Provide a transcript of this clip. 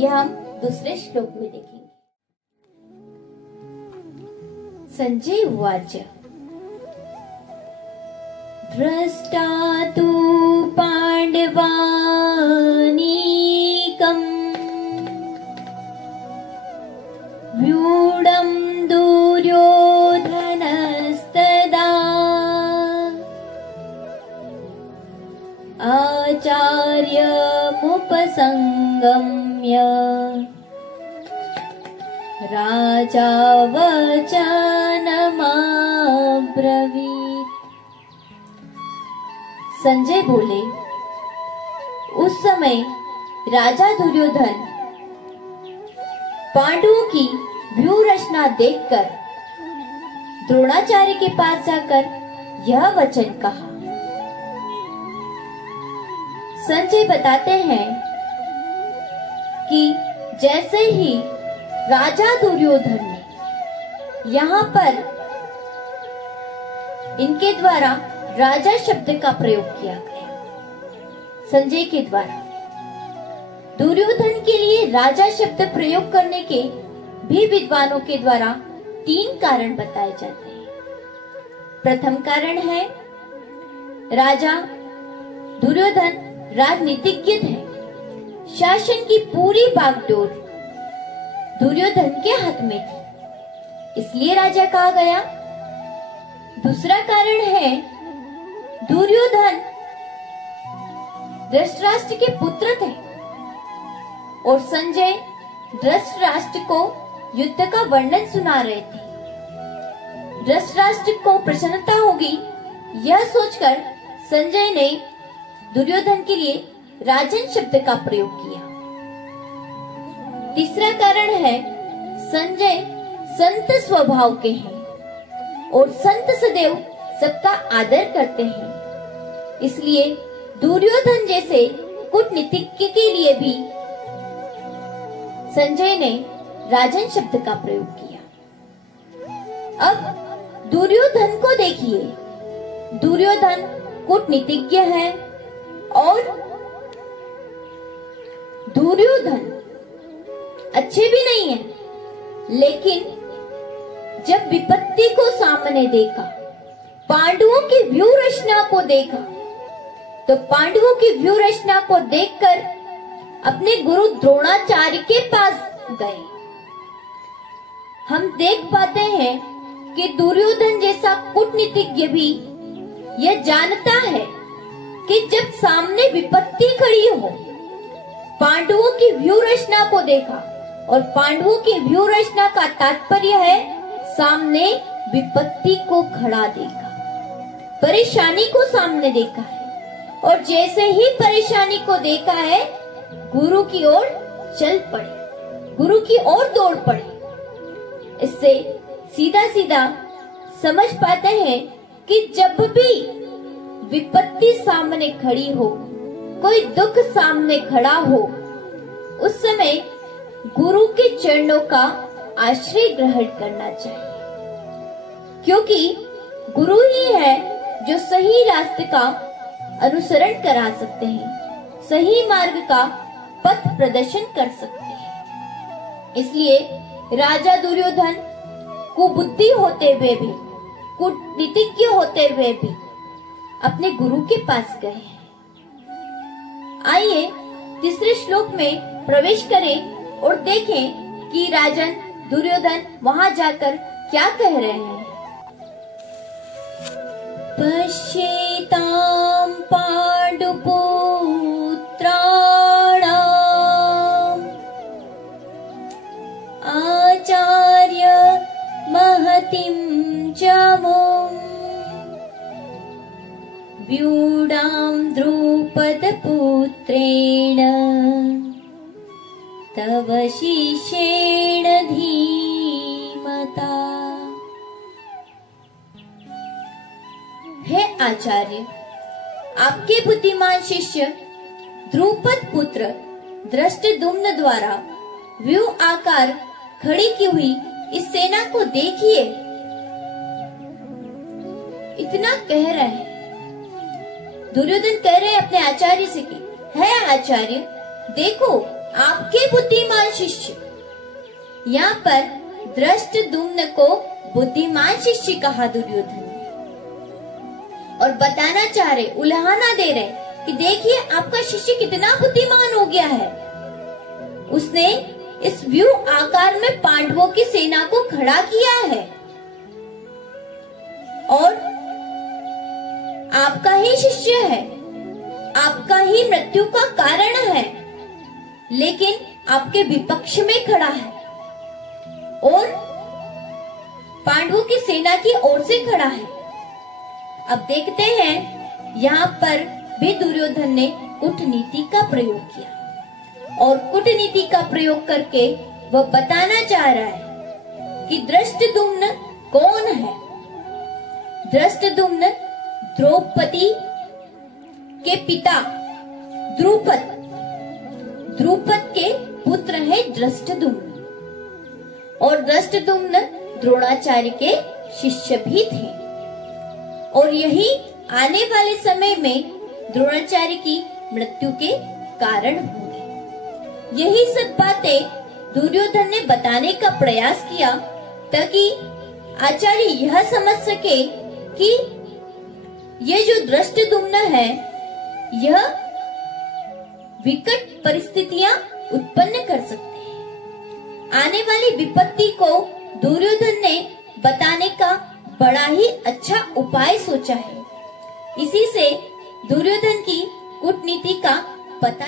यह हम दूसरे श्लोक में देखेंगे। संजय उवाच दृष्टा तु पाण्डवानीकम् व्यूढं दुर्योधनस्तदा आचार्यमुपसंगम्य राजा वचनमब्रवीत्। संजय बोले, उस समय राजा दुर्योधन पांडवों की व्यूह रचना देखकर द्रोणाचार्य के पास जाकर यह वचन कहा। संजय बताते हैं कि जैसे ही राजा दुर्योधन ने यहाँ पर इनके द्वारा राजा शब्द का प्रयोग किया गया, संजय के द्वारा दुर्योधन के लिए राजा शब्द प्रयोग करने के भी विद्वानों के द्वारा 3 कारण बताए जाते हैं। प्रथम कारण है, राजा दुर्योधन राजनीतिज्ञ है, शासन की पूरी बागडोर दुर्योधन के हाथ में थी, इसलिए राजा कहा गया। दूसरा कारण है, दुर्योधन धृतराष्ट्र के पुत्र थे और संजय धृतराष्ट्र को युद्ध का वर्णन सुना रहे थे। धृतराष्ट्र को प्रसन्नता होगी यह सोचकर संजय ने दुर्योधन के लिए राजन शब्द का प्रयोग किया। तीसरा कारण है, संजय संत स्वभाव के हैं और संत सदैव सबका आदर करते हैं, इसलिए दुर्योधन जैसे कूटनीतिज्ञ के लिए भी संजय ने राजन शब्द का प्रयोग किया। अब दुर्योधन को देखिए, दुर्योधन कूटनीतिज्ञ है और दुर्योधन अच्छे भी नहीं है, लेकिन जब विपत्ति को सामने देखा, पांडवों की व्यूह रचना को देखा, तो पांडवों की व्यूह रचना को देखकर अपने गुरु द्रोणाचार्य के पास गए। हम देख पाते हैं कि दुर्योधन जैसा कूटनीतिज्ञ भी यह जानता है कि जब सामने विपत्ति खड़ी हो, पांडवों की व्यूह रचना को देखा, और पांडवों की व्यूह रचना का तात्पर्य है सामने विपत्ति को खड़ा देखा, परेशानी को सामने देखा है, और जैसे ही परेशानी को देखा है गुरु की ओर चल पड़े, गुरु की ओर दौड़ पड़े। इससे सीधा सीधा समझ पाते हैं कि जब भी विपत्ति सामने खड़ी हो, कोई दुख सामने खड़ा हो, उस समय गुरु के चरणों का आश्रय ग्रहण करना चाहिए, क्योंकि गुरु ही है जो सही रास्ते का अनुसरण करा सकते हैं, सही मार्ग का पथ प्रदर्शन कर सकते हैं। इसलिए राजा दुर्योधन कुबुद्धि होते हुए भी, कूटनीतिज्ञ होते हुए भी अपने गुरु के पास गए हैं। आइए तीसरे श्लोक में प्रवेश करें और देखें कि राजन दुर्योधन वहां जाकर क्या कह रहे हैं। पश्येतां पांडुपुत्राणाम् आचार्य महतिं जमुम् व्यूढां द्रुपदपुत्रेण तव शिष्येण धीमता। हे आचार्य, आपके बुद्धिमान शिष्य द्रुपद पुत्र धृष्टद्युम्न द्वारा व्यूह आकार खड़ी की हुई इस सेना को देखिए। इतना कह रहे हैं दुर्योधन, कह रहे हैं अपने आचार्य से कि है आचार्य, देखो आपके बुद्धिमान शिष्य। यहाँ पर धृष्टद्युम्न को बुद्धिमान शिष्य कहा दुर्योधन ने, और बताना चाह रहे, उल्हाना दे रहे कि देखिए आपका शिष्य कितना बुद्धिमान हो गया है। उसने इस व्यूह आकार में पांडवों की सेना को खड़ा किया है और आपका ही शिष्य है, आपका ही मृत्यु का कारण है, लेकिन आपके विपक्ष में खड़ा है और पांडवों की सेना की ओर से खड़ा है। अब देखते हैं यहाँ पर भी दुर्योधन ने कूटनीति का प्रयोग किया और कूटनीति का प्रयोग करके वह बताना चाह रहा है कि धृष्टद्युम्न कौन है। धृष्टद्युम्न द्रौपदी के पिता द्रुपद के पुत्र है धृष्टद्युम्न, और धृष्टद्युम्न द्रोणाचार्य के शिष्य भी थे और यही आने वाले समय में द्रोणाचार्य की मृत्यु के कारण होंगे। यही सब बातें दुर्योधन ने बताने का प्रयास किया ताकि आचार्य यह समझ सके कि ये जो धृष्टद्युम्न है यह विकट परिस्थितियां उत्पन्न कर सकते हैं। आने वाली विपत्ति को दुर्योधन ने बताने का बड़ा ही अच्छा उपाय सोचा है। इसी से दुर्योधन की कूटनीति का पता